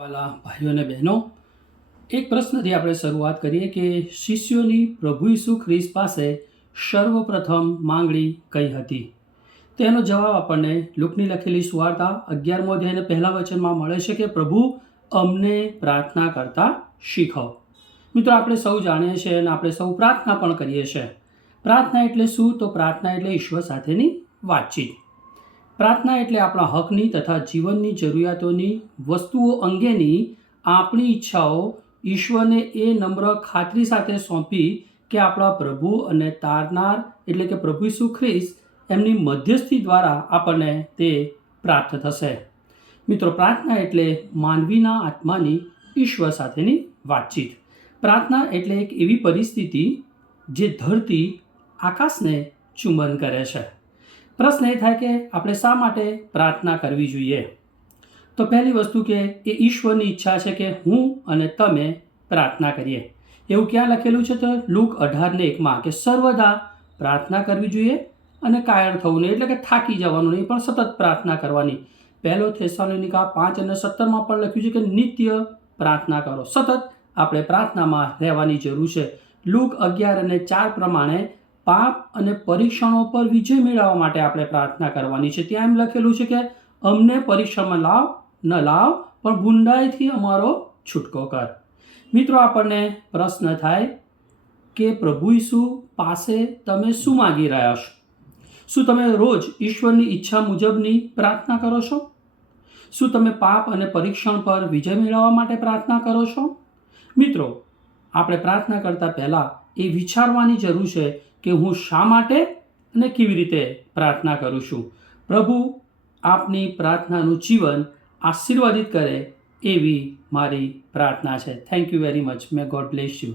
વાલા ભાઈઓ અને બહેનો, એક પ્રશ્નથી આપણે શરૂઆત કરીએ કે શિષ્યોની પ્રભુ ઈસુ ખ્રિસ્ત પાસે સર્વપ્રથમ માંગણી કઈ હતી? તેનો જવાબ આપણને લુકની લખેલી સુવાર્તા અગિયારમો અધ્યાયને પહેલા વચનમાં મળે છે કે પ્રભુ અમને પ્રાર્થના કરતા શીખો. મિત્રો, આપણે સૌ જાણીએ છીએ અને આપણે સૌ પ્રાર્થના પણ કરીએ છીએ. પ્રાર્થના એટલે શું? તો પ્રાર્થના એટલે ઈશ્વર સાથેની વાતચીત. પ્રાર્થના એટલે આપણા હકની તથા જીવનની જરૂરિયાતોની વસ્તુઓ અંગેની આપણી ઈચ્છાઓ ઈશ્વરને એ નમ્ર ખાતરી સાથે સોંપી કે આપણા પ્રભુ અને તારનાર એટલે કે પ્રભુ ઈસુ ખ્રિસ્ત એમની મધ્યસ્થી દ્વારા આપણને તે પ્રાપ્ત થશે. મિત્રો, પ્રાર્થના એટલે માનવીના આત્માની ઈશ્વર સાથેની વાતચીત. પ્રાર્થના એટલે એક એવી પરિસ્થિતિ જે ધરતી આકાશને ચુંબન કરે છે. પ્રશ્ન એ થાય કે આપણે શા માટે પ્રાર્થના કરવી જોઈએ? તો પહેલી વસ્તુ કે એ ઈશ્વરની ઈચ્છા છે કે હું અને તમે પ્રાર્થના કરીએ. એવું ક્યાં લખેલું છે તો લુક અઢારને એકમાં કે સર્વદા પ્રાર્થના કરવી જોઈએ અને કાયર થવું નહીં, એટલે કે થાકી જવાનું નહીં, પણ સતત પ્રાર્થના કરવાની. પહેલો થેસાલોનિકા પાંચ અને સત્તરમાં પણ લખ્યું છે કે નિત્ય પ્રાર્થના કરો. સતત આપણે પ્રાર્થનામાં રહેવાની જરૂર છે. લુક અગિયાર અને ચાર પ્રમાણે પાપ અને પરીક્ષણો પર વિજય મેળવવા માટે આપણે પ્રાર્થના કરવાની છે. ત્યાં એમ લખેલું છે કે, અમને પરીક્ષામાં લાવ, ન લાવ, પણ ગુંડાઈથી અમારો છૂટકો કર. મિત્રો, આપણને પ્રશ્ન થાય કે, પ્રભુ ઈસુ પાસે તમે શું માગી રહ્યા છો? શું તમે રોજ ઈશ્વરની ઈચ્છા મુજબની પ્રાર્થના કરો છો? શું તમે પાપ અને પરીક્ષણ પર વિજય મેળવવા માટે પ્રાર્થના કરો છો? મિત્રો, આપણે પ્રાર્થના કરતાં પહેલાં એ વિચારવાની જરૂર છે કે હું શા માટે અને કેવી રીતે પ્રાર્થના કરું છું? પ્રભુ આપની પ્રાર્થનાનું જીવન આશીર્વાદિત કરે એવી મારી પ્રાર્થના છે. Thank you very much may God bless you